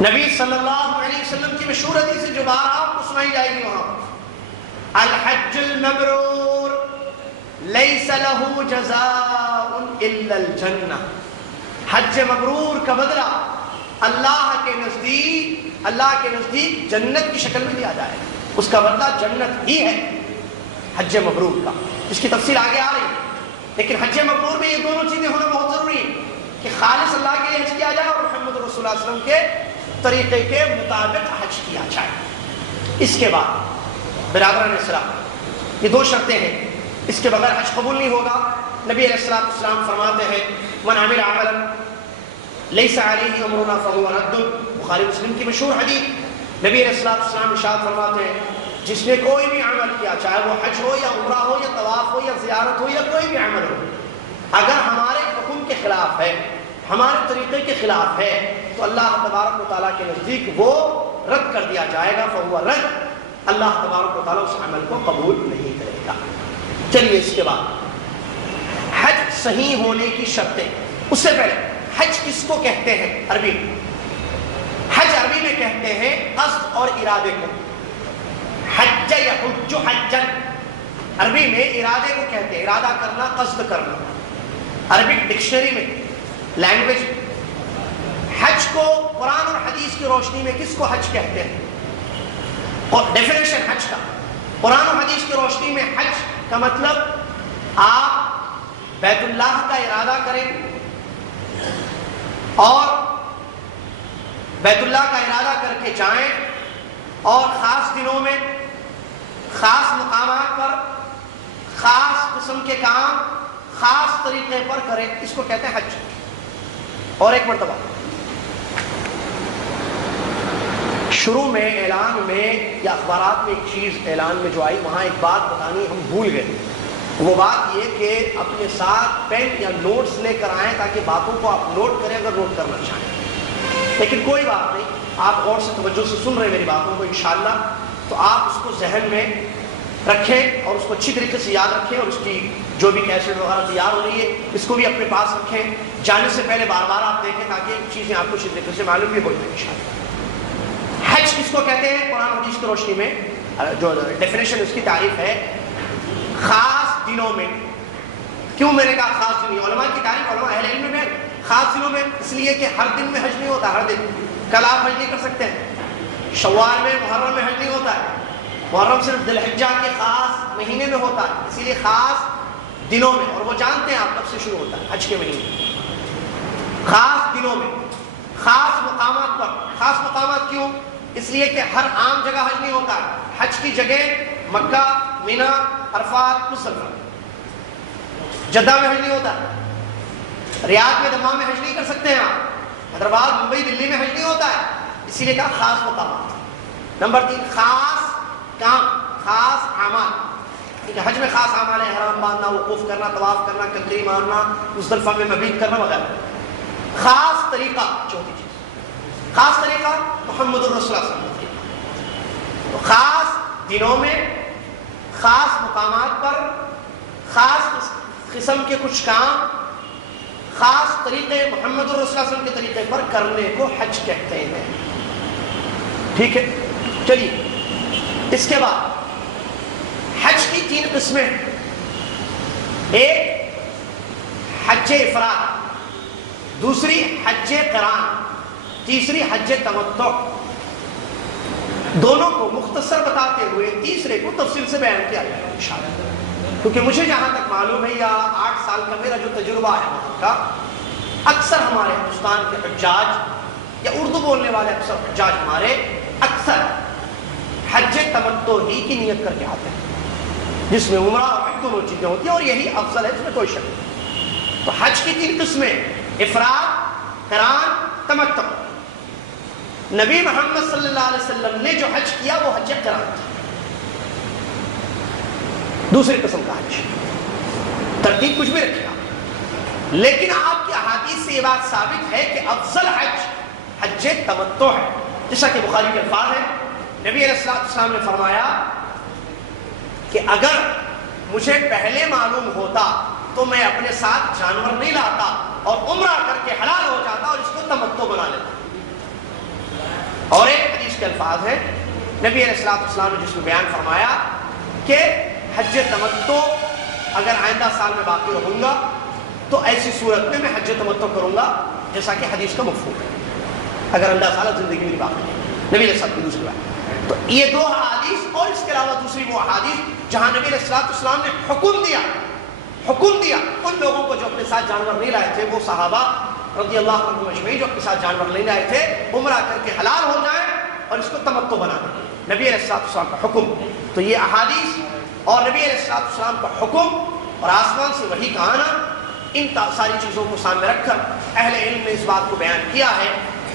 نبی صلی اللہ علیہ وسلم کی مشہور حدیث جو بار آپ کو سنائی جائے گی وہاں، الحج المبرور لیس لہ جزاء الا الجنہ، حج مبرور کا بدلہ اللہ کے نزدیک جنت کی شکل میں دیا جائے گا، اس کا بدلہ جنت ہی ہے حج مبرور کا، اس کی تفصیل آگے آ رہی ہے۔ لیکن حج مبرور میں یہ دونوں چیزیں ہونا بہت ضروری ہیں کہ خالص اللہ کے لیے حج کیا جائے اور محمد رسول اللہ صلی اللہ علیہ وسلم کے طریقے کے مطابق حج کیا جائے۔ اس کے بعد برادران اسلام، یہ دو شرطیں ہیں، اس کے بغیر حج قبول نہیں ہوگا۔ نبی علیہ الصلوۃ والسلام فرماتے ہیں من عمل عملا لیس علیہ امرنا فہو رد، بخاری مسلم کی مشہور حدیث۔ نبی علیہ الصلوۃ والسلام ارشاد فرماتے ہیں جس نے کوئی بھی عمل کیا، چاہے وہ حج ہو یا عمرہ ہو یا طواف ہو یا زیارت ہو یا کوئی بھی عمل ہو، اگر ہمارے حکم کے خلاف ہے، ہمارے طریقے کے خلاف ہے، تو اللہ تبارک و تعالیٰ کے نزدیک وہ رد کر دیا جائے گا، فہو رد، اللہ تبارک و تعالیٰ اس عمل کو قبول نہیں کرے گا۔ چلیے اس کے بعد حج صحیح ہونے کی شرطیں۔ اس سے پہلے حج کس کو کہتے ہیں عربی میں؟ حج عربی میں کہتے ہیں قصد اور ارادے کو، حج یحج حجا، عربی میں ارادے کو کہتے ہیں، ارادہ کرنا، قصد کرنا۔ عربک ڈکشنری میں، لینگویج میں حج کو قرآن اور حدیث کی روشنی میں کس کو حج کہتے ہیں؟ اور ڈیفینیشن حج کا قرآن اور حدیث کی روشنی میں حج کا مطلب آپ بیت اللہ کا ارادہ کریں اور بیت اللہ کا ارادہ کر کے جائیں اور خاص دنوں میں خاص مقامات پر خاص قسم کے کام خاص طریقے پر کریں، اس کو کہتے ہیں حج۔ اور ایک مرتبہ شروع میں اعلان میں یا اخبارات میں ایک چیز اعلان میں جو آئی، وہاں ایک بات بتانی ہم بھول گئے۔ وہ بات یہ کہ اپنے ساتھ پین یا نوٹس لے کر آئیں تاکہ باتوں کو آپ نوٹ کریں اگر نوٹ کرنا چاہیں۔ لیکن کوئی بات نہیں، آپ غور سے توجہ سے سن رہے ہیں میری باتوں کو انشاءاللہ، تو آپ اس کو ذہن میں رکھیں اور اس کو اچھی طریقے سے یاد رکھیں، اور اس کی جو بھی کیسٹ وغیرہ تیار ہو رہی ہے اس کو بھی اپنے پاس رکھیں، جانے سے پہلے بار بار آپ دیکھیں تاکہ چیزیں آپ کو اچھی طریقے سے معلوم بھی ہو جائیں انشاءاللہ۔ حج کس کو کہتے ہیں قرآن حدیث کی روشنی میں؟ جو ڈیفینیشن اس کی تعریف ہے خاص دنوں میں۔ کیوں میں نے کہا خاص دنوں؟ علماء کی تعریف، علماء اہل علم میں خاص دنوں میں اس لیے کہ ہر دن میں حج نہیں ہوتا، ہر دن کل آپ حج نہیں کر سکتے ہیں، شوال میں محرم میں حج نہیں ہوتا ہے، محرم صرف ذی الحجہ کے خاص مہینے میں ہوتا ہے، اسی لیے خاص دنوں میں، اور وہ جانتے ہیں آپ کب سے شروع ہوتا ہے حج کے مہینے، خاص دنوں میں، خاص مقامات پر۔ خاص مقامات کیوں؟ اس لیے کہ ہر عام جگہ حج نہیں ہوتا ہے، حج کی جگہ مکہ، مینا، عرفات، مزدلفہ، جدہ میں حج نہیں ہوتا ہے، ریاض میں، دمام میں حج نہیں کر سکتے ہیں آپ، حیدرآباد، ممبئی، دلی میں حج نہیں ہوتا ہے، اسی لیے کہا خاص مقامات۔ نمبر 3 خاص کام، خاص اعمال، کیونکہ حج میں خاص اعمال ہیں، احرام باندھنا، وقوف کرنا، طواف کرنا، کنکری مارنا، مزدلفہ میں مبیت کرنا وغیرہ۔ خاص طریقہ، چوتھی چیز خاص طریقہ محمد الرسول صلی اللہ علیہ وسلم، تو خاص دنوں میں خاص مقامات پر خاص قسم کے کچھ کام خاص طریقے محمد الرسول صلی اللہ علیہ وسلم کے طریقے پر کرنے کو حج کہتے ہیں۔ ٹھیک ہے، چلیے اس کے بعد حج کی 3 قسمیں، ایک حج افراد، دوسری حج قران، تیسری حج تمتع۔ دونوں کو مختصر بتاتے ہوئے تیسرے کو تفصیل سے بیان کیا جائے گا انشاءاللہ، کیونکہ مجھے جہاں تک معلوم ہے یا 8 سال کا میرا جو تجربہ ہے وہاں کا، اکثر ہمارے ہندوستان کے حجاج یا اردو بولنے والے اکثر حجاج ہمارے اکثر حج تمتع ہی کی نیت کر کے آتے ہیں، جس میں عمرہ اور حج دونوں چیزیں ہوتی ہیں، اور یہی افضل ہے، اس میں کوئی شک نہیں۔ تو حج کی 3 قسمیں، افراد، قران، تمتع۔ نبی محمد صلی اللہ علیہ وسلم نے جو حج کیا وہ حج قران تھا، دوسری قسم کا حج، ترتیب کچھ بھی رکھے آپ، لیکن آپ کی احادیث سے یہ بات ثابت ہے کہ افضل حج حج تمتع ہے، جیسا کہ بخاری کے الفاظ ہے، نبی علیہ السلام نے فرمایا کہ اگر مجھے پہلے معلوم ہوتا تو میں اپنے ساتھ جانور نہیں لاتا اور عمرہ کر کے حلال ہو جاتا اور اس کو تمتع بنا لیتا۔ اور ایک حدیث کے الفاظ ہیں نبی علیہ السلام نے جس میں بیان فرمایا کہ حج تمتع اگر آئندہ سال میں باقی رہوں گا تو ایسی صورت میں میں حج تمتع کروں گا جیسا کہ حدیث کا مفہوم ہے، اگر آئندہ سال زندگی میری باقی ہے، نبی علیہ السلام کی دوسری بات۔ تو یہ دو احادیث اور اس کے علاوہ دوسری وہ احادیث جہاں نبی علیہ السلام نے حکم دیا ان لوگوں کو جو اپنے ساتھ جانور نہیں لائے تھے، وہ صحابہ رضی اللہ عنہم اجمعین جو اپنے ساتھ جانور نہیں لائے تھے، عمرہ کر کے حلال ہو جائیں اور اس کو تمتع بنا دیں، نبی علیہ السلام کا حکم۔ تو یہ احادیث اور نبی علیہ السلام کا حکم اور آسمان سے وحی کا آنا، ان ساری چیزوں کو سامنے رکھ کر اہل علم نے اس بات کو بیان کیا ہے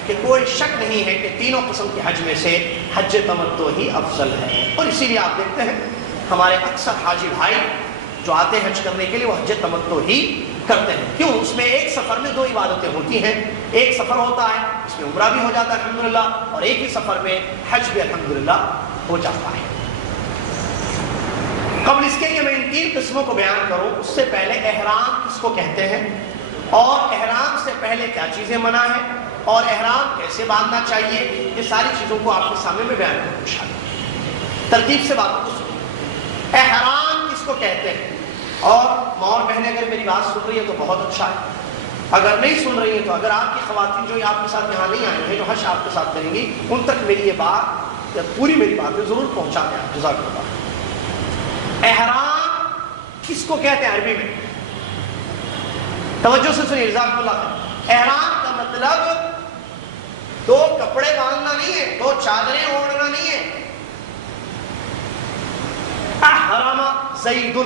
کہ کوئی شک نہیں ہے کہ تینوں قسم کے حج میں سے حج تمتع ہی افضل ہے۔ اور اسی لیے آپ دیکھتے ہیں ہمارے اکثر حاجی بھائی جو آتے ہیں حج کرنے کے لیے وہ حج تمتع ہی کرتے ہیں۔ کیوں؟ اس میں ایک سفر میں دو عبادتیں ہوتی ہیں، ایک سفر ہوتا ہے اس میں عمرہ بھی ہو جاتا ہے الحمدللہ، اور ایک ہی سفر میں حج بھی الحمدللہ ہو جاتا ہے۔ قبل اس کے کہ میں ان تین قسموں کو بیان کروں اس سے پہلے احرام کس کو کہتے ہیں، اور احرام سے پہلے کیا چیزیں منع ہیں، اور احرام کیسے باندھنا چاہیے، یہ ساری چیزوں کو آپ کے سامنے میں بیان کروں انشاءاللہ۔ ترتیب سے بات کو سنیں، احرام کس کو کہتے ہیں، اور ماں اور بہنیں اگر میری بات سن رہی ہے تو بہت اچھا ہے، اگر نہیں سن رہی ہے تو اگر آپ کی خواتین جو آپ کے ساتھ یہاں نہیں آئی ہیں جو حج آپ کے ساتھ کریں گی ان تک میری یہ بات یا پوری میری باتیں ضرور پہنچا دیں آپ، جزاک اللہ۔ احرام کس کو کہتے ہیں عربی میں؟ توجہ سے سنیے جزاک اللہ۔ احرام کا مطلب دو کپڑے باندھنا نہیں ہے، دو چادریں اوڑھنا نہیں ہے۔ احرم زید،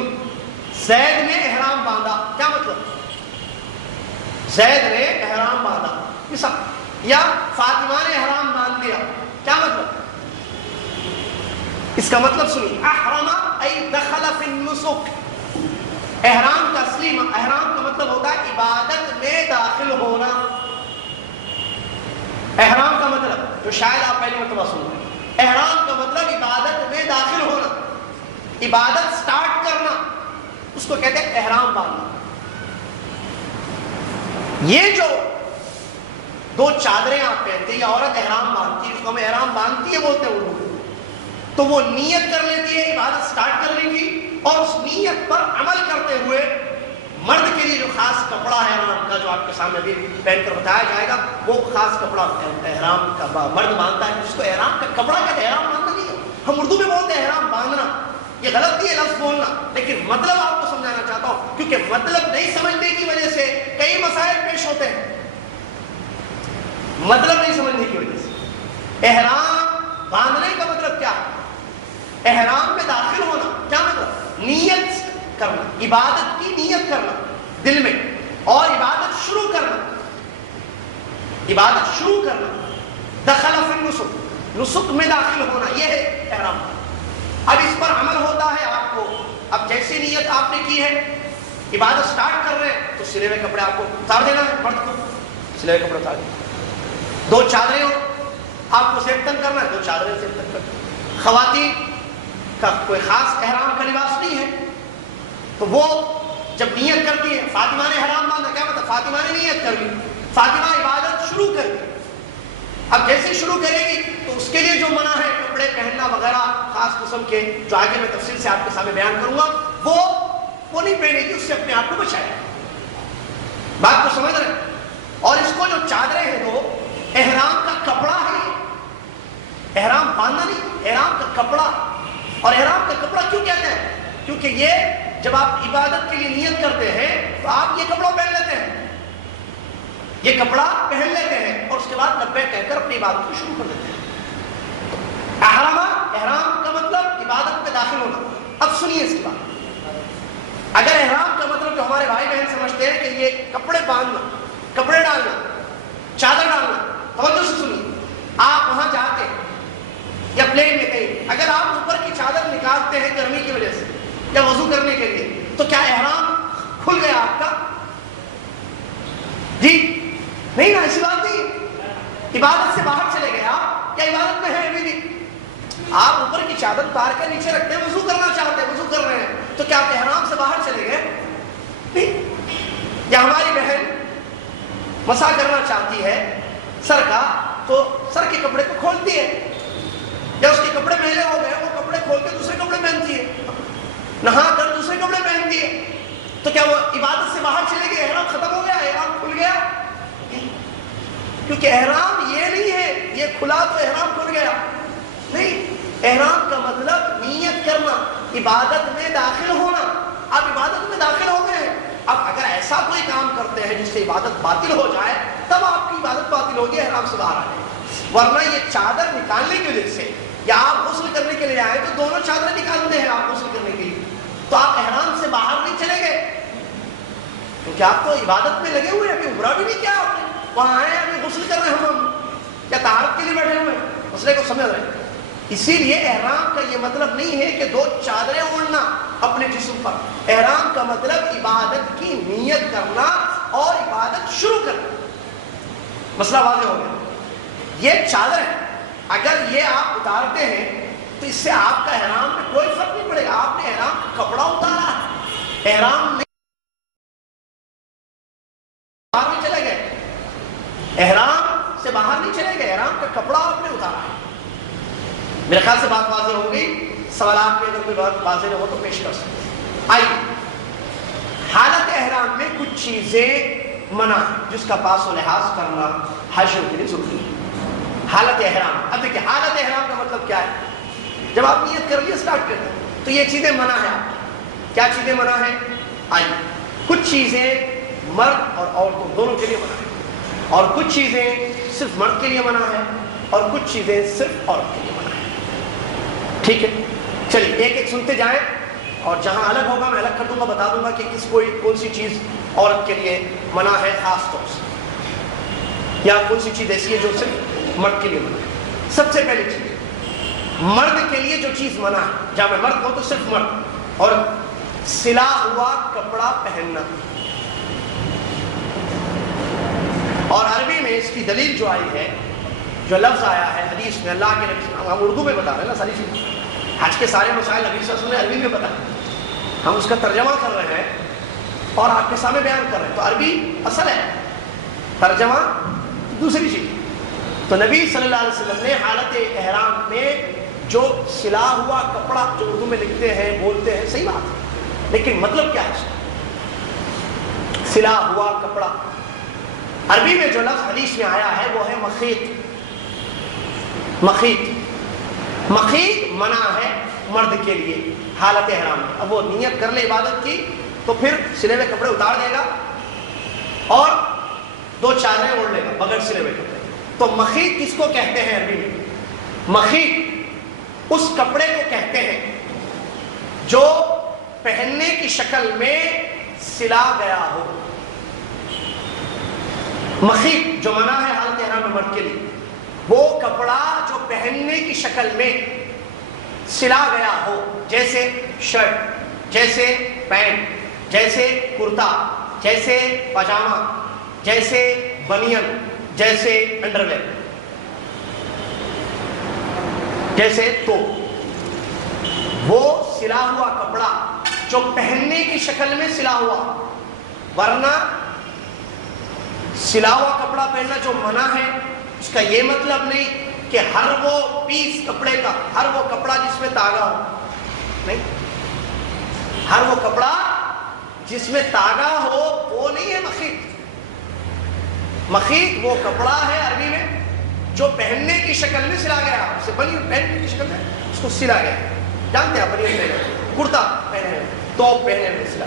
زید نے احرام باندھا، کیا مطلب؟ زید نے احرام باندھا مثال، یا فاطمہ نے احرام باندھ لیا، کیا مطلب؟ اس کا مطلب سنیے، احرم ای دخل فی النسک، احرام کا اصلی احرام کا مطلب ہوتا ہے عبادت میں داخل ہونا۔ احرام کا مطلب جو شاید آپ پہلی مرتبہ سن رہے ہیں، احرام کا مطلب عبادت میں داخل ہونا، عبادت سٹارٹ کرنا، اس کو کہتے ہیں احرام باندھنا۔ یہ جو دو چادریں آپ پہنتے ہیں یا عورت احرام باندھتی ہے، اس کو ہم احرام باندھتی ہے بولتے ہیں اردو میں، تو وہ نیت کر لیتی ہے عبادت سٹارٹ کرنے کی، اور اس نیت پر عمل کرتے ہوئے مرد کے لیے جو خاص کپڑا ہے احرام کا جو آپ کے سامنے بھی پہن کر بتایا جائے گا، وہ خاص کپڑا احرام کا مرد باندھتا ہے، جس کو احرام کا کپڑا کہتے ہیں، احرام باندھنا نہیں ہے۔ ہم اردو میں بولتے ہیں احرام باندھنا، یہ غلط نہیں ہے لفظ بولنا، لیکن مطلب آپ کو سمجھانا چاہتا ہوں، کیونکہ مطلب نہیں سمجھنے کی وجہ سے کئی مسائل پیش ہوتے ہیں۔ مطلب نہیں سمجھنے کی وجہ سے احرام باندھنے کا مطلب کیا ہے؟ احرام میں داخل ہونا، کیا مطلب؟ نیت کرنا، عبادت کی نیت کرنا دل میں، اور عبادت شروع کرنا، عبادت شروع کرنا، دخل فی النسک، نسک میں داخل ہونا، یہ ہے احرام۔ اب اس پر عمل ہوتا ہے آپ کو، اب جیسی نیت آپ نے کی ہے، عبادت سٹارٹ کر رہے ہیں تو سلے ہوئے کپڑے آپ کو اتار دینا ہے، مرد کو سلے ہوئے کپڑے اتار دینا، دو چادریں ہو آپ کو سیبتن کرنا ہے، دو چادریں سیبتن کرنا۔ خواتین کا کوئی خاص احرام کا لباس نہیں ہے، تو وہ جب نیت کرتی ہے، فاطمہ نے احرام باندھا، کیا مطلب؟ فاطمہ نے نیت کر لی، فاطمہ عبادت شروع کر دی۔ اب جیسے شروع کرے گی تو اس کے لیے جو منع ہے کپڑے پہننا وغیرہ خاص قسم کے، جو آگے میں تفصیل سے آپ کے سامنے بیان کروں گا، وہ نہیں پہنے گی، اس سے اپنے آپ کو بچائے۔ بات کو سمجھ رہے ہیں؟ اور اس کو جو چادریں ہیں وہ احرام کا کپڑا ہے، احرام باندھنا نہیں، احرام کا کپڑا۔ اور احرام کا کپڑا کیوں کہتے ہیں؟ کیونکہ یہ جب آپ عبادت کے لیے نیت کرتے ہیں تو آپ یہ کپڑا پہن لیتے ہیں، یہ کپڑا پہن لیتے ہیں، اور اس کے بعد لبیک کہہ کر اپنی عبادت کو شروع کر دیتے ہیں۔ احرام کا مطلب عبادت میں داخل ہونا۔ اب سنیے اس کی بات، اگر احرام کا مطلب جو ہمارے بھائی بہن سمجھتے ہیں کہ یہ کپڑے باندھنا، کپڑے ڈالنا، چادر ڈالنا، توجہ سے سنیے، آپ وہاں جاتے ہیں یا پلین میں کہیں، اگر آپ اوپر کی چادر نکالتے ہیں گرمی کی وجہ سے یا وضو کرنے کے لیے، تو کیا احرام کھل گیا آپ کا؟ جی نہیں نا، ایسی بات نہیں، عبادت سے باہر چلے گئے آپ، یا عبادت میں ہے ابھی بھی، آپ اوپر کی چادر اتار کے نیچے رکھتے ہیں، وضو کرنا چاہتے ہیں، وضو کر رہے ہیں، تو کیا آپ احرام سے باہر چلے گئے؟ نہیں۔ یا ہماری بہن مسح کرنا چاہتی ہے سر کا، تو سر کے کپڑے کو کھولتی سکتی ہے، یا اس کے کپڑے میلے ہو گئے وہ کپڑے کھول کے دوسرے کپڑے پہنتی ہے، نہا کر دوسرے کپڑے پہنتی ہے، تو کیا وہ عبادت سے باہر چلے گئے؟ احرام ختم ہو گیا، احرام کھل گیا؟ کیونکہ احرام یہ نہیں ہے یہ کھلا تو احرام کھل گیا، نہیں، احرام کا مطلب نیت کرنا، عبادت میں داخل ہونا۔ آپ عبادت میں داخل ہو گئے، اب اگر ایسا کوئی کام کرتے ہیں جس سے عبادت باطل ہو جائے تب آپ کی عبادت باطل ہوگی، احرام سے باہر آ جائے، ورنہ یہ چادر نکالنے کی وجہ سے، یا آپ غسل کرنے کے لیے آئے تو دونوں چادریں نکالتے ہیں آپ غسل کرنے کے لیے، تو آپ احرام سے باہر نہیں چلے گئے، کیونکہ آپ تو عبادت میں لگے ہوئے ہیں، ابھی عمرہ بھی نہیں کیا آپ نے، وہاں آئے ابھی غسل کر رہے ہیں ہم، یا طہارت کے لیے بیٹھے ہوئے ہیں، مسئلے کو سمجھ رہے ہیں۔ اسی لیے احرام کا یہ مطلب نہیں ہے کہ دو چادریں اوڑھنا اپنے جسم پر، احرام کا مطلب عبادت کی نیت کرنا اور عبادت شروع کرنا۔ مسئلہ واضح ہو گیا؟ یہ چادر ہے، اگر یہ آپ اتارتے ہیں تو اس سے آپ کا احرام میں کوئی فرق نہیں پڑے گا، آپ نے احرام کا کپڑا اتارا ہے، احرام میں باہر نہیں چلے گئے، احرام سے باہر نہیں چلے گئے، احرام کا کپڑا آپ نے اتارا ہے۔ میرے خیال سے بات واضح ہو گئی، سوالات میں اگر کوئی بات واضح نہ ہو تو پیش کر سکتے ہیں۔ آئیے، حالت احرام میں کچھ چیزیں منع ہیں جس کا پاس و لحاظ کرنا حاجیوں کے لیے ضروری ہے۔ حالت احرام، اب دیکھیں حالت احرام کا مطلب کیا ہے؟ جب آپ نیت کر لیے اسٹارٹ کرتے ہیں تو یہ چیزیں منع ہیں، کیا چیزیں منع ہیں؟ آئیے، کچھ چیزیں مرد اور عورتوں دونوں کے لیے منع ہیں، اور کچھ چیزیں صرف مرد کے لیے منع ہیں، اور کچھ چیزیں صرف عورت کے لیے منع ہیں۔ ٹھیک ہے، چلیے ایک ایک سنتے جائیں، اور جہاں الگ ہوگا میں الگ کر دوں گا، بتا دوں گا کہ کون سی چیز عورت کے لیے منع ہے خاص طور سے، یا کون سی چیز ایسی ہے جو صرف مرد کے لیے منع ہے۔ سب سے پہلی چیز، مرد کے لیے جو چیز منع ہے، جہاں میں مرد ہوں تو صرف مرد، اور سلا ہوا کپڑا پہننا، اور عربی میں اس کی دلیل جو آئی ہے، جو لفظ آیا ہے حدیث میں، اللہ کے نبی، ہم اردو میں بتا رہے ہیں نا ساری چیز، حج کے سارے مسائل نبی صلی اللہ علیہ وسلم نے عربی میں بتائے، ہم اس کا ترجمہ کر رہے ہیں اور آپ کے سامنے بیان کر رہے ہیں، تو عربی اصل ہے، ترجمہ دوسری چیز۔ تو نبی صلی اللہ علیہ وسلم نے حالت احرام میں جو سلا ہوا کپڑا، جو اردو میں لکھتے ہیں بولتے ہیں صحیح بات ہے، لیکن مطلب کیا ہے اس کا؟ سلا ہوا کپڑا، عربی میں جو لفظ حدیث میں آیا ہے وہ ہے مخیط۔ مخیط، مخیط منع ہے مرد کے لیے حالت احرام میں۔ اب وہ نیت کر لے عبادت کی تو پھر سلے ہوئے کپڑے اتار دے گا اور دو چادریں اوڑھ لے گا بغیر سلے ہوئے کپڑے، تو مخیط کس کو کہتے ہیں عربی میں؟ مخیط اس کپڑے کو کہتے ہیں جو پہننے کی شکل میں سلا گیا ہو۔ مخیط جو منع ہے حالت احرام میں مرد کے لیے، وہ کپڑا جو پہننے کی شکل میں سلا گیا ہو، جیسے شرٹ، جیسے پینٹ، جیسے کرتا، جیسے پاجامہ، جیسے بنین، جیسے انڈرویئر، جیسے توپ، وہ سلا ہوا کپڑا جو پہننے کی شکل میں سلا ہوا، ورنہ سلا ہوا کپڑا پہننا جو منع ہے اس کا یہ مطلب نہیں کہ ہر وہ پیس کپڑے کا، ہر وہ کپڑا جس میں تاگا ہو، نہیں، ہر وہ کپڑا جس میں تاگا ہو وہ نہیں ہے مخیط۔ مخیط وہ کپڑا ہے عربی میں جو پہننے کی شکل میں سلا گیا، اسے بنیان پہننے کی شکل میں اس کو سلا گیا، جانتے ہیں بنیان پہنے، کرتا پہنے ہوئے، توپ پہنے ہوئے سلا،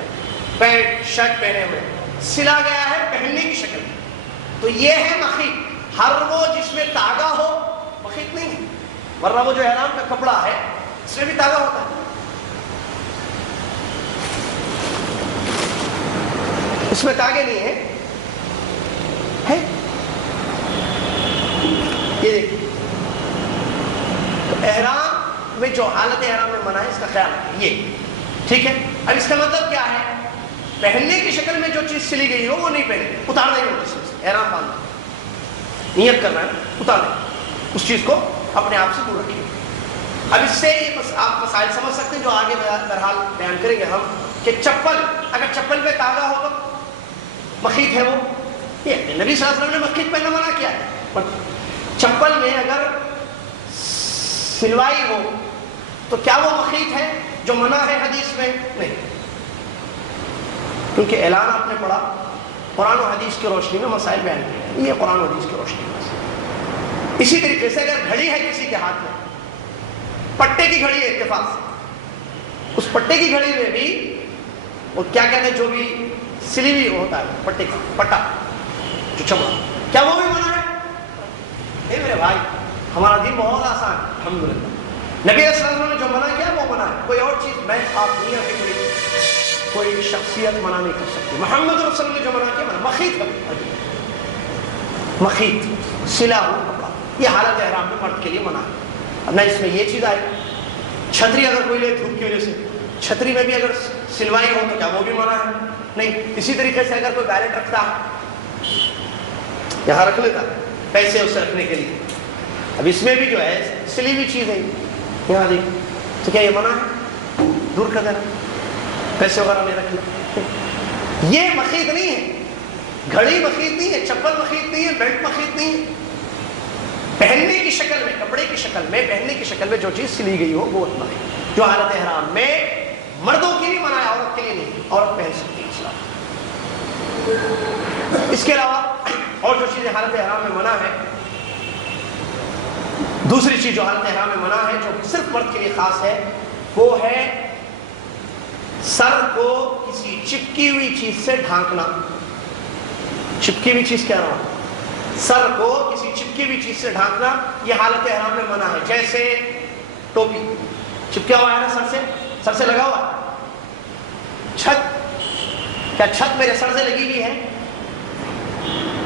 پینٹ شرٹ پہنے ہوئے سلا گیا ہے پہننے کی شکل میں، تو یہ ہے مخیط۔ ہر وہ جس میں تاگا ہو مخیط نہیں ہے، ورنہ وہ جو احرام کا کپڑا ہے اس میں بھی تاگا ہوتا ہے، اس میں تاگے نہیں ہیں، ہے یہ دیکھیے۔ تو احرام میں جو حالت احرام میں منع ہے اس کا خیال رکھیں، یہ ٹھیک ہے۔ اب اس کا مطلب کیا ہے؟ پہننے کی شکل میں جو چیز سلی گئی ہو وہ نہیں پہنے، اتار دیں گے، اس میں احرام باندھنا، نیت کرنا ہے، اتار دیں اس چیز کو، اپنے آپ سے دور رکھیے۔ اب اس سے آپ مسائل سمجھ سکتے ہیں جو آگے بہرحال بیان کریں گے ہم، کہ چپل، اگر چپل پہ تاگا ہو تو مخیط ہے، وہ یہ نبی صلی اللہ علیہ وسلم نے مخیط پہننا منع کیا ہے، چپل میں اگر سلوائی ہو تو کیا وہ مخیط ہے جو منع ہے حدیث میں؟ نہیں، کیونکہ اعلان آپ نے پڑھا قرآن و حدیث کی روشنی میں مسائل بیان کیے، یہ قرآن و حدیث کی روشنی میں۔ اسی طریقے سے اگر گھڑی ہے کسی کے ہاتھ میں، پٹے کی گھڑی ہے اتفاق سے، اس پٹے کی گھڑی میں بھی وہ کیا کہتے ہیں جو بھی سلی ہوئی ہوتا ہے پٹے کا پٹا جو چمڑا، کیا وہ بھی منع ہے؟ نہیں میرے بھائی، ہمارا دین بہت آسان ہے الحمدللہ۔ نبی صلی اللہ علیہ وسلم نے جو منع کیا وہ منع ہے، کوئی اور چیز میں آپ دنیا کی کوئی شخصیت منع نہیں کر سکتی۔ محمد رسول اللہ نے جو منع کیا منع، مخیط مخیط سلا ہوا کپڑا، یہ حالت احرام میں مرد کے لیے منع ہے۔ اب نہ اس میں یہ چیز آئی، چھتری اگر کوئی لے دھوپ کی وجہ سے، چھتری میں بھی اگر سلوائی ہو تو کیا وہ بھی منع ہے؟ نہیں۔ اسی طریقے سے اگر کوئی بیلٹ رکھتا ہے، یہاں رکھ لیتا ہے پیسے اسے رکھنے کے لیے، اب اس میں بھی جو ہے سلی ہوئی چیز ہے یہاں دیکھ، تو کیا یہ منع ہے؟ دور کر دینا، پیسے وغیرہ نہیں رکھنا۔ یہ مخیط نہیں ہے، گھڑی مخیط نہیں ہے، چپل مخیط نہیں ہے، بیلٹ مخیط نہیں ہے۔ پہننے کی شکل میں، کپڑے کی شکل میں، پہننے کی شکل میں جو چیز سلی گئی ہو وہ اتنا ہے، جو حالت احرام میں مردوں کے لیے منع ہے، عورت کے لیے نہیں، عورت پہن سکتی ہے اسلام۔ اس کے علاوہ اور جو چیزیں حالت احرام میں منع ہے، دوسری چیز جو حالت احرام میں منع ہے جو صرف مرد کے لیے خاص ہے، وہ ہے سر کو کسی چپکی ہوئی چیز سے ڈھانکنا۔ چپکی ہوئی چیز کہہ رہا ہوں، سر کو کسی چپکی ہوئی چیز سے ڈھانکنا، یہ حالت احرام میں منع ہے۔ جیسے ٹوپی چپکیا ہوا ہے نا، سر سے لگا ہوا ہے۔ چھت، کیا چھت میرے سر سے لگی ہوئی ہے؟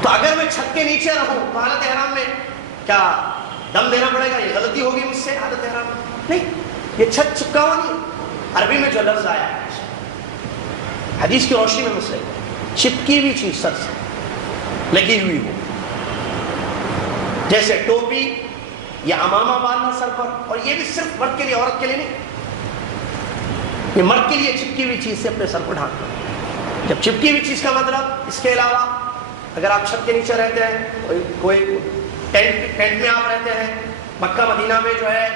تو اگر میں چھت کے نیچے رہوں تو حالت احرام میں کیا دم دینا پڑے گا؟ یہ غلطی ہوگی مجھ سے حالت احرام میں؟ نہیں، یہ چھت چپکا ہوا نہیں۔ عربی میں جو لفظ آیا ہے حدیث کی روشنی میں مسئلہ، چپکی ہوئی چیز سر سے لگی ہوئی ہو، جیسے ٹوپی یا امامہ باندھنا سر پر، اور یہ بھی صرف مرد کے لیے، عورت کے لیے نہیں، یہ مرد کے لیے چپکی ہوئی چیز سے اپنے سر کو ڈھانکنا۔ جب چپکی ہوئی چیز کا مطلب، اس کے علاوہ اگر آپ چھت کے نیچے رہتے ہیں، کوئی ٹینٹ میں آپ رہتے ہیں، مکہ مدینہ میں جو ہے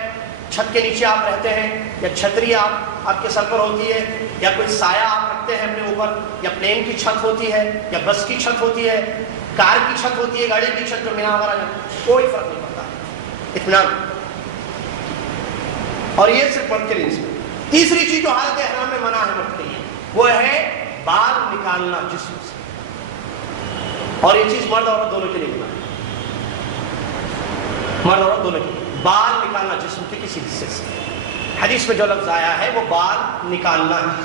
چھت کے نیچے آپ رہتے ہیں، یا چھتری آپ کے سر پر ہوتی ہے، یا کوئی سایہ آپ رکھتے ہیں اپنے اوپر، یا پلین کی چھت ہوتی ہے، یا بس کی چھت ہوتی ہے، کار کی چھت ہوتی ہے، گاڑی کی چھت جو مینا وغیرہ ہے، کوئی فرق نہیں پڑتا، اطمینان۔ اور یہ صرف مرد کے لیے۔ تیسری چیز جو حالت احرام میں منع ہے مرد کے لیے، وہ ہے بال نکالنا جسم سے، اور یہ چیز مرد عورت دونوں کے لیے منع ہے۔ مرد عورت دونوں کے لیے بال نکالنا جسم کے کسی حصے سے، حدیث میں جو لفظ آیا ہے وہ بال نکالنا ہے،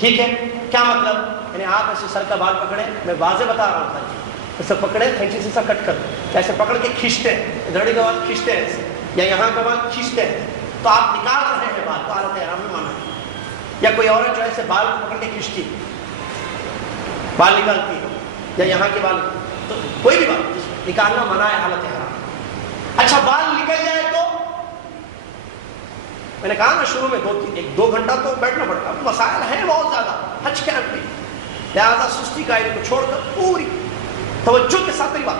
ٹھیک ہے؟ کیا مطلب؟ یعنی آپ ایسے سر کا بال پکڑے، میں واضح بتا رہا ہوں، ایسے پکڑے کھینچی سے کٹ کر دیں، ایسے پکڑ کے کھینچتے ہیں، دھڑی کا بال کھینچتے ہیں ایسے، یا یہاں کا بال کھینچتے ہیں، تو آپ نکال رہے ہیں بال، تو حالت احرام میں منع ہے۔ یا کوئی عورت جو ایسے بال کو پکڑ کے کھینچتی، بال نکالتی ہے، یا یہاں کے بال، تو کوئی بھی بال نکالنا منع ہے حالت احرام۔ اچھا بال نکل جائے تو، میں نے کہا نا شروع میں 2 گھنٹہ تو بیٹھنا پڑتا، مسائل ہیں بہت زیادہ حج کیمپ میں، لہٰذا سستی کا کو چھوڑ کر پوری توجہ کے ساتھ میری بات،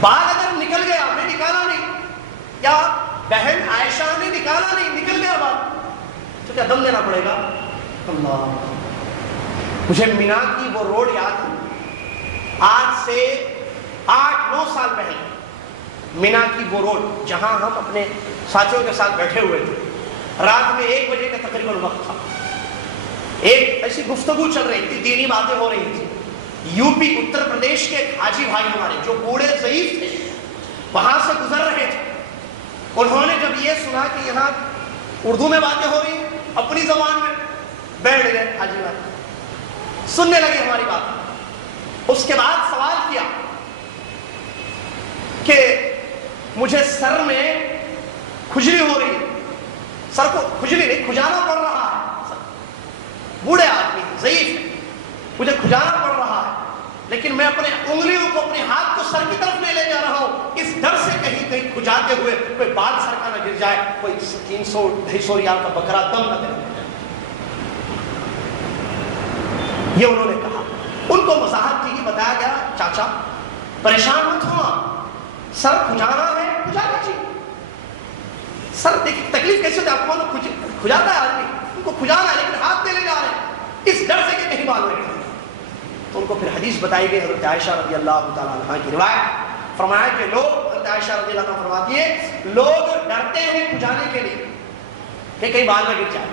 بال اگر نکل گیا، میں نکالا نہیں، یا بہن عائشہ نے نکالا نہیں، نکل گیا بال، تو کیا دم دینا پڑے گا؟ اللہ، مجھے مینا کی وہ روڈ یاد ہے، آج سے 8-9 سال پہلے مینا کی وہ روڈ جہاں ہم اپنے ساتھیوں کے ساتھ بیٹھے ہوئے تھے، رات میں 1 بجے کا تقریباً وقت تھا، ایک ایسی گفتگو چل رہی تھی، دینی باتیں ہو رہی تھی، یو پی اتر پردیش کے حاجی بھائی ہمارے جو بوڑھے ضعیف تھے وہاں سے گزر رہے تھے، انہوں نے جب یہ سنا کہ یہاں اردو میں باتیں ہو رہی ہیں، اپنی زبان میں بیٹھ گئے حاجی بھائی، سننے لگے ہماری بات۔ اس کے بعد سوال کیا کہ مجھے سر میں کھجلی ہو رہی ہے، سر کو کھجلی نہیں کھجانا پڑ رہا ہے، بوڑھے آدمی ضعیف ہے، مجھے کھجانا پڑ رہا ہے، لیکن میں اپنے انگلیوں کو، اپنے ہاتھ کو سر کی طرف نہیں لے جا رہا ہوں، اس ڈر سے کہیں کھجاتے ہوئے کوئی بال سر کا نہ گر جائے، کوئی 300-250 ریال کا بکرا دم نہ دے۔ یہ انہوں نے کہا، ان کو وضاحت کی، بتایا گیا چاچا پریشان مت ہو، سر کھجانا ہے کھجا لیجیے، سر دیکھیں تکلیف کیسے ہوتی ہے، آپ کو کھجاتا ہے آدمی، ان کو کھجانا ہے لیکن ہاتھ نہیں لے جا رہے ہیں اس ڈر سے کہ کہیں بال نہ گر۔ تو ان کو پھر حدیث بتائی گئی حضرت عائشہ رضی اللہ تعالیٰ عنہ کی روایت، فرمایا کہ لوگ، حضرت عائشہ رضی اللہ عنہ فرماتی ہے لوگ ڈرتے ہیں کھجانے کے لیے کہ کہیں بال نہ گر جائے۔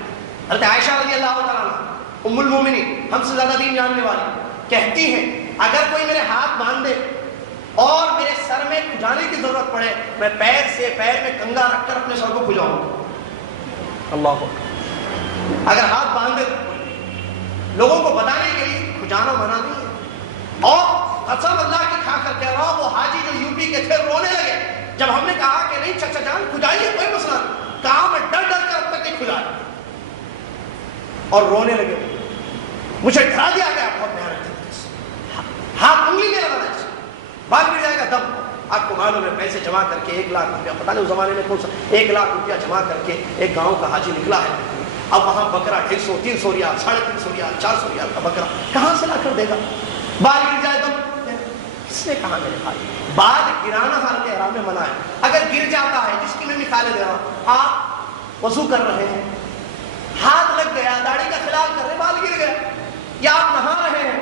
حضرت عائشہ رضی اللہ تعالیٰ عنہ ام المومنین، ہم سے زیادہ دین جاننے والی، کہتی ہیں اگر کوئی میرے ہاتھ باندھ دے اور میرے سر میں کھجانے کی ضرورت پڑے، میں پیر سے پیر میں کنگا رکھ کر اپنے سر کو کھجاؤں گا۔ اللہ اکبر۔ اگر ہاتھ باندھ دے لوگوں کو بتانے کے لیے کھجانا منع نہیں ہے۔ اور قسم اللہ کی کھا کر کہہ رہا ہوں، وہ حاجی جو یو پی کے تھے رونے لگے جب ہم نے کہا کہ نہیں چچا جان کھجائیے کوئی مسئلہ نہیں، کہا میں ڈر ڈر کر اب تک نہیں کھجایا، اور رونے لگے۔ مجھے ڈرا دیا گیا بہت محنت سے، ہاتھ انگلی میں لگانا ہے، بال گر جائے گا دم۔ آپ کو معلوم ہے پیسے جمع کر کے 1 لاکھ روپیہ، پتہ نہیں اس زمانے میں کون سا 1 لاکھ روپیہ جمع کر کے ایک گاؤں کا حاجی نکلا ہے، اب وہاں بکرا 250 300 ریال 350 ریال 400 ریال کا بکرا کہاں سے لا کر دے گا؟ بال گر جائے دم، کس نے کہا میرے بھائی بال گرانا حالت احرام میں منع ہے۔ اگر گر جاتا ہے، جس کی میں مثالیں دے رہا ہوں، آپ وضو کر رہے ہیں، ہاتھ لگ گیا، داڑھی کا خلال کر رہے، بال گر گیا، یا آپ نہا رہے ہیں،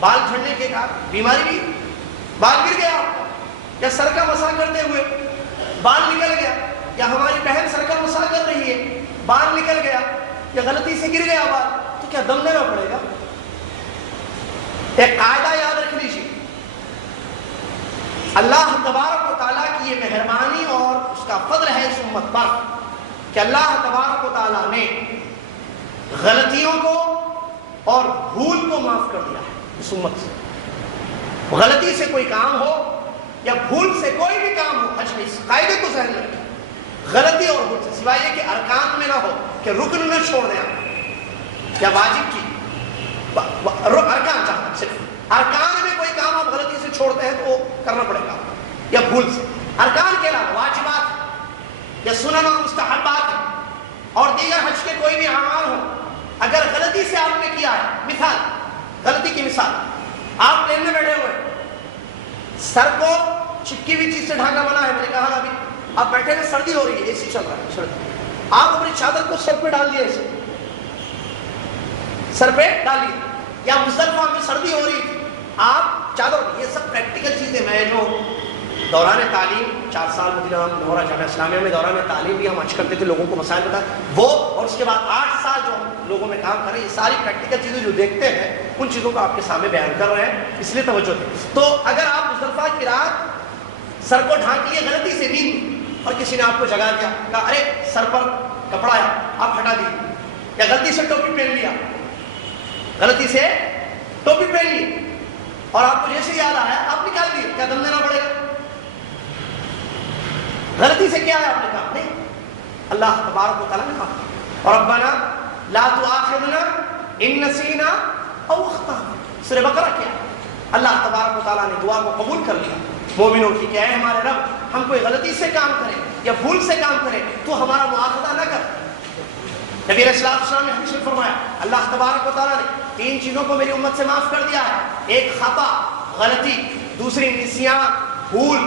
بال جھڑنے کے بعد بیماری بھی، بال گر گیا آپ کا، یا سر کا مسح کرتے ہوئے بال نکل گیا، یا ہماری بہن سر کا مسح کر رہی ہے بال نکل گیا، یا غلطی سے گر گیا بال، تو کیا دم دینا پڑے گا؟ ایک قاعدہ یاد رکھ لیجیے، اللہ تبارک و تعالیٰ کی یہ مہربانی اور اس کا فضل ہے اس امت پر کہ اللہ تبارک و تعالیٰ نے غلطیوں کو اور بھول کو معاف کر دیا ہے اس امت سے۔ غلطی سے کوئی کام ہو یا بھول سے کوئی بھی کام ہو، حج میں اس قاعدے کو ذہن میں رکھیں، غلطی اور بھول سے، سوائے یہ کہ ارکان میں نہ ہو کہ رکن نہ چھوڑ دیں یا واجب کی ارکان چاہتا، صرف ارکان میں کوئی کام آپ غلطی سے چھوڑتے ہیں تو وہ کرنا پڑے گا، یا بھول سے۔ ارکان کے علاوہ واجبات یا سنن اور مستحبات اور دیگر حج کے کوئی بھی اعمال ہو، اگر غلطی سے آپ نے کیا ہے، مثال غلطی کی مثال، آپ پلین میں بیٹھے ہوئے، سر کو چپکی ہوئی چیز سے ڈھانکنا منع ہے، میں نے کہا نا ابھی آپ بیٹھے ہوئے، سردی ہو رہی ہے، اے سی چل رہا ہے، سردی، آپ اپنی چادر کو سر پہ ڈال دیے، ایسے سر پہ ڈالیے، یا مزدلفہ میں سردی ہو رہی تھی، آپ چادر، یہ سب پریکٹیکل چیزیں میں جو دوران تعلیم 4 سال مدینہ منورہ جامعہ اسلامیہ میں دوران تعلیم بھی ہم حج کرتے تھے، لوگوں کو مسائل بتائے وہ، اور اس کے بعد 8 سال جو لوگوں میں کام کر رہے ہیں، یہ ساری پریکٹیکل چیزیں جو دیکھتے ہیں ان چیزوں کو آپ کے سامنے بیان کر رہے ہیں، اس لیے توجہ دیں۔ تو اگر آپ مزدلفہ کی رات سر کو ڈھانک لیے غلطی سے نیند، اور کسی نے آپ کو جگا دیا، کہا ارے سر پر کپڑا ہے آپ ہٹا دیجیے، یا غلطی سے ٹوپی پہن لیا، غلطی سے ٹوپی پہن لی اور آپ کو جیسے یاد آیا آپ نکال دیے، کیا دم دینا پڑے گا؟ غلطی سے کیا ہے آپ نے کہا نہیں، اللہ تبارک و تعالیٰ نے کہا اور ربنا لا تؤاخذنا ان نسینا او اخطانا، سورہ بقرہ کیا ہے؟ اللہ تبارک و تعالیٰ نے دعا کو قبول کر لیا مومنوں کی کہ اے ہمارے رب، ہم کوئی غلطی سے کام کریں یا بھول سے کام کریں تو ہمارا مؤاخذہ نہ کر۔ نبی علیہ السلام نے حدیث میں فرمایا اللہ تبارک و تعالیٰ نے 3 چیزوں کو میری امت سے معاف کر دیا ہے، ایک خطا غلطی، دوسری نسیان بھول،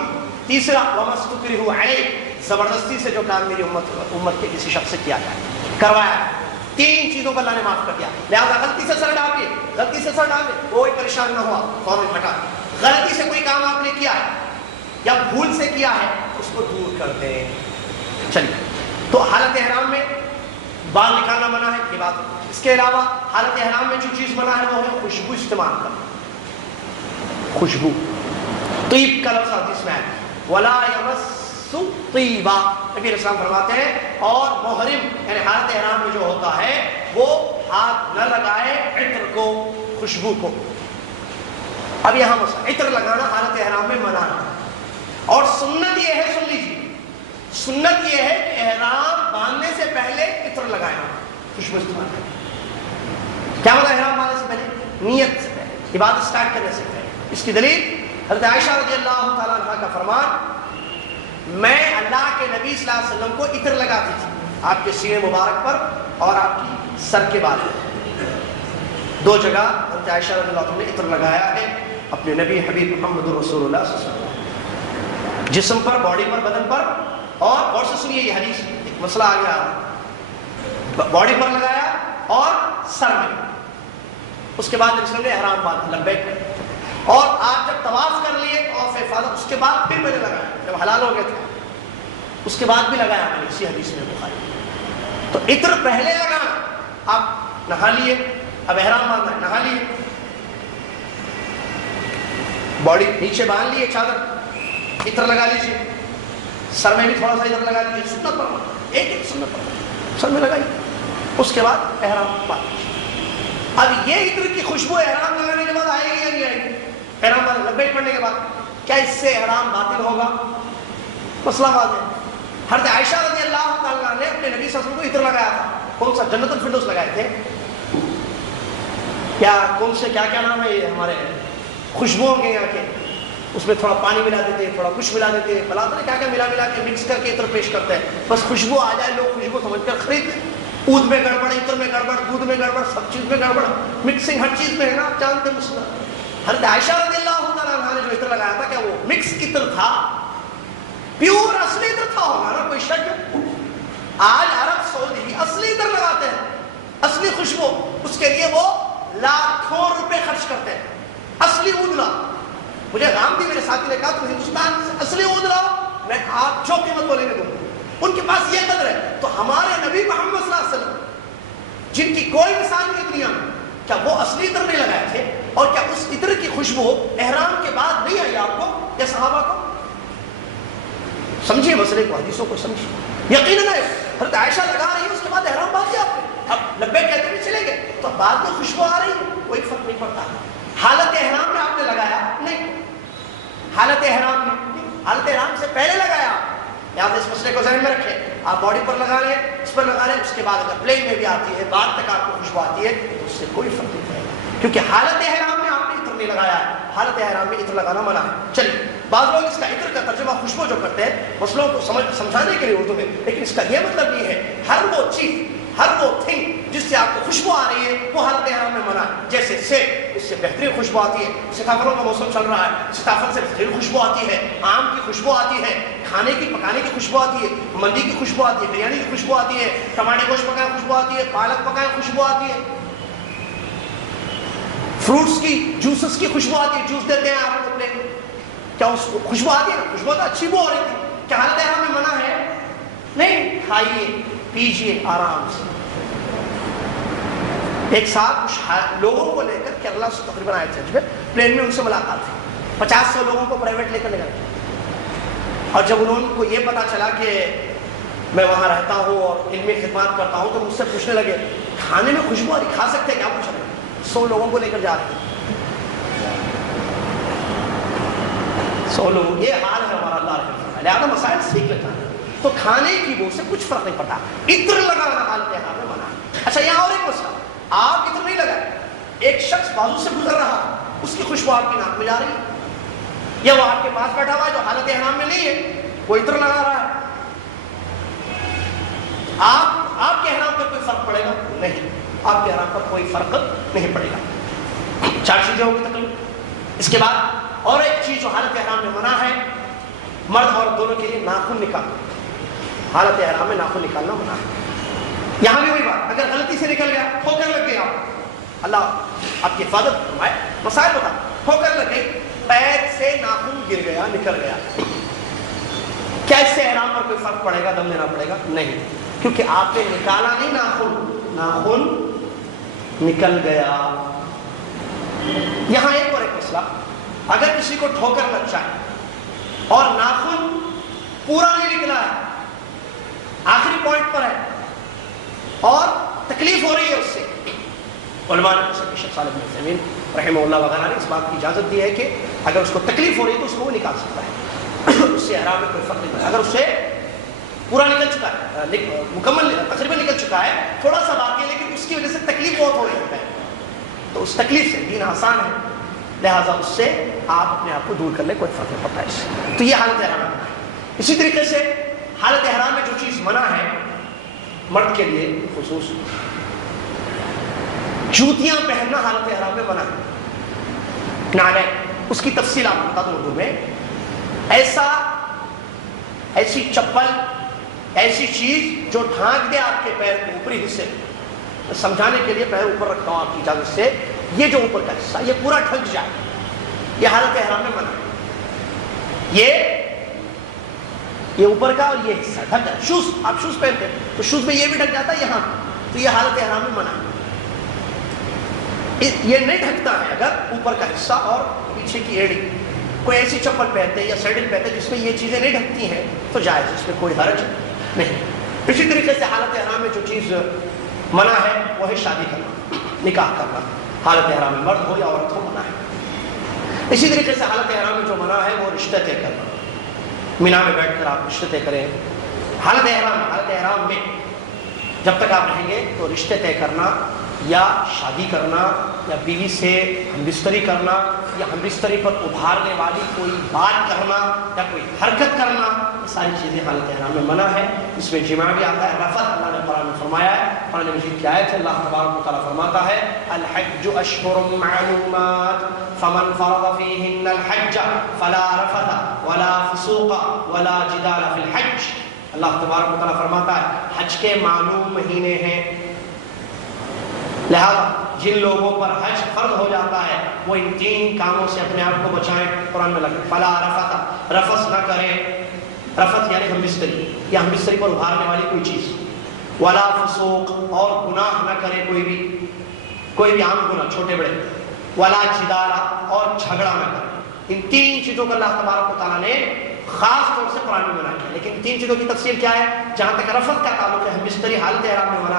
تیسرا ومستکرہوا علیہ زبردستی سے جو کام میری امت کے کسی شخص سے کیا جائے کروایا۔ 3 چیزوں کو اللہ نے معاف کر دیا، لہٰذا غلطی سے سر ڈالیے، غلطی سے سر ڈالے کوئی پریشان نہ ہوا، فوراً ہٹا۔ غلطی سے کوئی کام آپ نے کیا ہے یا بھول سے کیا ہے اس کو دور کر دیں۔ چلیے، تو حالت احرام میں بال نکالنا منع ہے، یہ بات۔ اس کے علاوہ حالت احرام میں جو چیز منع ہے وہ ہے خوشبو استعمال کرنا، خوشبو، طیب کا لفظ حدیث میں ہے، ولا یمس طیبا، نبی علیہ السلام فرماتے ہیں، اور محرم یعنی حالت احرام میں جو ہوتا ہے وہ ہاتھ نہ لگائے عطر کو، خوشبو کو۔ اب یہاں مسئلہ، عطر لگانا حالت احرام میں منع ہے، اور سنت یہ ہے، سن لیجیے، سنت یہ ہے کہ احرام باندھنے سے پہلے عطر لگائیں، خوشبو استعمال کریں۔ کیا مطلب احرام باندھنے سے پہلے؟ نیت سے پہلے، عبادت سٹارٹ کرنے سے پہلے۔ اس کی دلیل حضرت عائشہ رضی اللہ تعالیٰ عنہ کا فرمان، میں اللہ کے نبی صلی اللہ علیہ وسلم کو عطر لگاتی تھی آپ کے سینے مبارک پر اور آپ کی سر کے بال پر، 2 جگہ حضرت عائشہ رضی اللہ عنہ نے عطر لگایا ہے اپنے نبی حبیب محمد رسول اللہ صلی اللہ علیہ وسلم، جسم پر، باڈی پر، بدن پر اور غور سے سنیے یہ حدیث، ایک مسئلہ آ گیا، باڈی پر لگایا اور سر میں، اس کے بعد نبی صلی اللہ علیہ وسلم نے احرام باندھا لبیک، اور آپ جب طواف کر لیے طواف افاضہ، اس کے بعد پھر میں نے لگایا جب حلال ہو گئے تھے، اس کے بعد بھی لگایا میں نے، اسی حدیث میں بخاری۔ تو عطر پہلے لگانا، آپ نہا لیے، اب احرام باندھنا ہے، نہا لیے، باڈی نیچے باندھ لیے چادر، عطر لگا لیجیے، سر میں بھی تھوڑا سا عطر لگا لیجیے، سنت پر ایک سنت پر سر میں لگائیے، اس کے بعد احرام باندھ لیجیے۔ اب یہ عطر کی خوشبو احرام لگانے کے بعد آئے گی یا نہیں آئے گی؟ احرام باندھ لبیک پڑھنے کے بعد کیا اس سے احرام باطل ہوگا؟ مسئلہ واضح ہے۔ حضرت عائشہ رضی اللہ تعالیٰ نے اپنے نبی صلی اللہ علیہ وسلم کو عطر لگایا تھا، کون سا؟ جنت الفردوس لگائے تھے، کیا کون سے کیا نام ہے یہ ہمارے خوشبوؤں کے یہاں کے، اس میں تھوڑا پانی ملا دیتے، تھوڑا کچھ ملا دیتے، بلا تو کیا ملا کے مکس کر کے عطر پیش کرتے ہیں، بس خوشبو آ جائے، لوگ خوشبو سمجھ کر خریدتے ہیں۔ اود میں گڑبڑ، عطر میں گڑبڑ، دودھ میں گڑبڑ، سب چیز میں گڑبڑ، مکسنگ ہر چیز میں ہے نا، آپ جانتے ہیں مسئلہ۔ حضرت عائشہ رضی اللہ تعالیٰ عنہا نے جو عطر لگایا تھا، کیا وہ مکس عطر تھا؟ پیور اصلی عطر تھا ہوگا نا، کوئی شک؟ آج عرب سعودی اصلی عطر لگاتے ہیں، اصلی خوشبو، اس کے لیے وہ لاکھوں روپے خرچ کرتے ہیں، اصلی عود لا۔ مجھے غام دی میرے ساتھی نے کہا تم ہندوستان سے اصلی عود لاؤ، میں آپ جو قیمت بولیں گے دوں گا۔ ان کے پاس یہ قدر ہے، تو ہمارے نبی محمد صلی اللہ علیہ وسلم جن کی کوئی مثال نہیں دنیا میں، کیا وہ اصلی عطر نہیں لگائے تھے؟ اور کیا اس عطر کی خوشبو احرام کے بعد نہیں آئی آپ کو یا صحابہ کو؟ سمجھیے مسئلے کو، حدیثوں کو سمجھیے۔ یقیناً حضرت عائشہ لگا رہی ہے، اس کے بعد احرام باندھ دیا آپ نے، اب لبیک کہتے ہوئے چلے گئے، تو بعد میں خوشبو آ رہی ہے، کوئی فرق نہیں پڑتا۔ حالت احرام میں آپ نے لگایا نہیں، حالت احرام میں، حالت احرام سے پہلے لگایا، یاد اس مسئلے کو ذہن میں رکھیں۔ آپ باڈی پر لگا لیں، اس پر لگا لیں، اس کے بعد اگر پلین میں بھی آتی ہے، بعد تک آپ کو خوشبو آتی ہے، تو اس سے کوئی فرق نہیں پڑے گا، کیونکہ حالت احرام میں آپ نے عطر نہیں لگایا ہے، حالت احرام میں عطر لگانا منع ہے۔ چلیے، بعض لوگ اس کا عطر کا ترجمہ خوشبو جو کرتے ہیں مسئلوں کو سمجھانے کے لیے اردو میں، لیکن اس کا یہ مطلب نہیں ہے ہر وہ چیز، ہر وہ تھنگ جس سے آپ کو خوشبو آ رہی ہے وہ حالت احرام میں منع ہے۔ جیسے سیب، اس سے بہترین خوشبو آتی ہے، سیتافروں کا موسم چل رہا ہے، سیتافر سے بہترین خوشبو آتی ہے، آم کی خوشبو آتی ہے، کھانے کی پکانے کی خوشبو آتی ہے، مندی کی خوشبو آتی ہے، بریانی کی خوشبو آتی ہے، ٹماٹے گوشت پکائے خوشبو آتی ہے، پالک پکائے خوشبو آتی ہے، فروٹس کی جوسز کی خوشبو آتی ہے، جوس دیتے ہیں آپ اپنے، کیا اس کو خوشبو آتی ہے نا؟ خوشبو تو اچھی بو ہو رہی تھی، کیا حالت احرام میں منع ہے؟ نہیں، کھائیے پیجیے آرام سے۔ ایک ساتھ کچھ لوگوں کو لے کر کیرلا سے تقریباً آئے تھے، پلین میں ان سے ملاقات تھی، 50-100 لوگوں کو پرائیویٹ لے کر نکل گئے، اور جب انہوں کو یہ پتا چلا کہ میں وہاں رہتا ہوں اور علمی خدمات کرتا ہوں، تو مجھ سے پوچھنے لگے کھانے میں خوشبو آ رہی، کھا سکتے ہیں کیا؟ پوچھ رہے ہیں، 100 لوگوں کو لے کر جا رہے ہیں، 100 لوگ، یہ حال ہے ہمارا، اللہ رحمہ، لہٰذا مسائل سیکھ لیتا ہے، تو کھانے کی بو سے کچھ فرق نہیں پڑتا، عطر لگانا حالت احرام میں منع ہے۔ اچھا، یہاں اور ایک مسئلہ، آپ عطر نہیں لگائے، ایک شخص بازو سے گزر رہا، اس کی خوشبو آپ کی ناک میں جا رہی ہے، یا وہ آپ کے پاس بیٹھا ہوا ہے جو حالت احرام میں نہیں ہے، وہ عطر لگا رہا ہے، آپ کے احرام پر کوئی فرق پڑے گا؟ نہیں، آپ کے احرام پر کوئی فرق نہیں پڑے گا۔ 4 چیزیں ہوگی تقریباً۔ اس کے بعد اور ایک چیز جو حالت احرام میں منع ہے، مرد اور دونوں کے لیے ناخن نکالنا، حالت احرام میں ناخن نکالنا منع ہے۔ یہاں بھی وہی بات، اگر غلطی سے نکل گیا، ٹھوکر لگ گئی، اللہ آپ کی حفاظت فرمائے، مسائل بتا، ٹھوکر لگ گئی، پیر سے ناخن گر گیا، نکل گیا، کیا اس سے احرام پر کوئی فرق پڑے گا؟ دم لینا پڑے گا؟ نہیں، کیونکہ آپ نے نکالا نہیں، ناخن نکل گیا۔ یہاں ایک اور ایک مسئلہ، اگر کسی کو ٹھوکر لگ جائے اور ناخن پورا نہیں نکلا ہے، آخری پوائنٹ پر ہے، اور تکلیف ہو رہی ہے اس سے، علماء نے شیخ صالح بن عثیمین رحمہ اللہ وغیرہ نے اس بات کی اجازت دی ہے کہ اگر اس کو تکلیف ہو رہی ہے تو اس کو وہ نکال سکتا ہے، اس سے احرام میں کوئی فرق نہیں پڑتا۔ اگر اس سے پورا نکل چکا ہے، مکمل تقریباً نکل چکا ہے، تھوڑا سا باقی ہے لیکن اس کی وجہ سے تکلیف بہت ہو رہی ہے، تو اس تکلیف سے، دین آسان ہے، لہٰذا اس سے آپ اپنے آپ کو دور کر لیں، کوئی فرق نہیں پڑتا ہے اس سے۔ تو یہ حالت احرام میں ہے۔ اسی طریقے سے حالت احرام میں جو چیز منع ہے مرد کے لیے خصوص، جوتیاں پہننا حالت احرام میں منع ہے، نعلین، اس کی تفصیل آپ بتا دوں اردو میں، ایسا ایسی چپل، ایسی چیز جو ڈھانک دے آپ کے پیر کے اوپری حصے. سمجھانے کے لیے پیر اوپر رکھتا ہوں آپ کی اجازت سے. یہ جو اوپر کا حصہ یہ پورا ڈھک جائے، یہ حالت احرام میں منع ہے. یہ اوپر کا اور یہ حصہ ڈھک جائے. شوز، آپ شوز پہنتے ہیں تو شوز میں یہ بھی ڈھک جاتا ہے یہاں، تو یہ حالت احرام میں منع ہے. یہ نہیں ڈھکتا ہے اگر اوپر کا حصہ اور پیچھے کی ایڑی. کوئی ایسی چپل پہنتے ہیں یا سینڈل پہنتے ہیں جس میں یہ چیزیں نہیں ڈھکتی ہیں تو جائز، اس میں کوئی حرج نہیں. اسی طریقے سے حالت احرام میں جو چیز منع ہے وہ ہے شادی کرنا، نکاح کرنا. حالت احرام میں مرد ہو یا عورت ہو منع ہے. اسی طریقے سے حالت احرام میں جو منع ہے وہ رشتے طے کرنا. مینا میں بیٹھ کر آپ رشتے طے کریں. حالت احرام میں جب تک آپ رہیں گے تو رشتے طے کرنا یا شادی کرنا یا بیوی سے ہمبستری کرنا یا ہمبستری پر ابھارنے والی کوئی بات کرنا یا کوئی حرکت کرنا، یہ ساری چیزیں حالت احرام میں منع ہے. اس میں جماع بھی آتا ہے. رفث اللہ نے قرآن میں فرمایا ہے. قرآن مجید کی آیت ہے، اللہ تبارک و تعالیٰ فرماتا ہے الحج اشہر معلومات فمن فرض فیہن الحج فلا رفث ولا فسوق ولا جدال فی الحج. اللہ تبارک و تعالیٰ فرماتا ہے حج کے معلوم مہینے ہیں، لہذا جن لوگوں پر حج فرض ہو جاتا ہے وہ ان 3 کاموں سے اپنے آپ کو بچائیں. قرآن میں لگے فلا رفث، رفث نہ کریں. رفث یعنی ہمبستری یا ہمبستری پر ابھارنے والی کوئی چیز. ولا فسوق، اور گناہ نہ کرے کوئی بھی عام گناہ چھوٹے بڑے. ولا جدال، اور جھگڑا نہ کرے. ان 3 چیزوں کا اللہ تبارک و تعالیٰ نے خاص طور سے قرآن میں منع کیا. لیکن 3 چیزوں کی تفصیل کیا ہے؟ جہاں تک رفث کا تعلق ہے، ہمبستری حالت احرام میں منع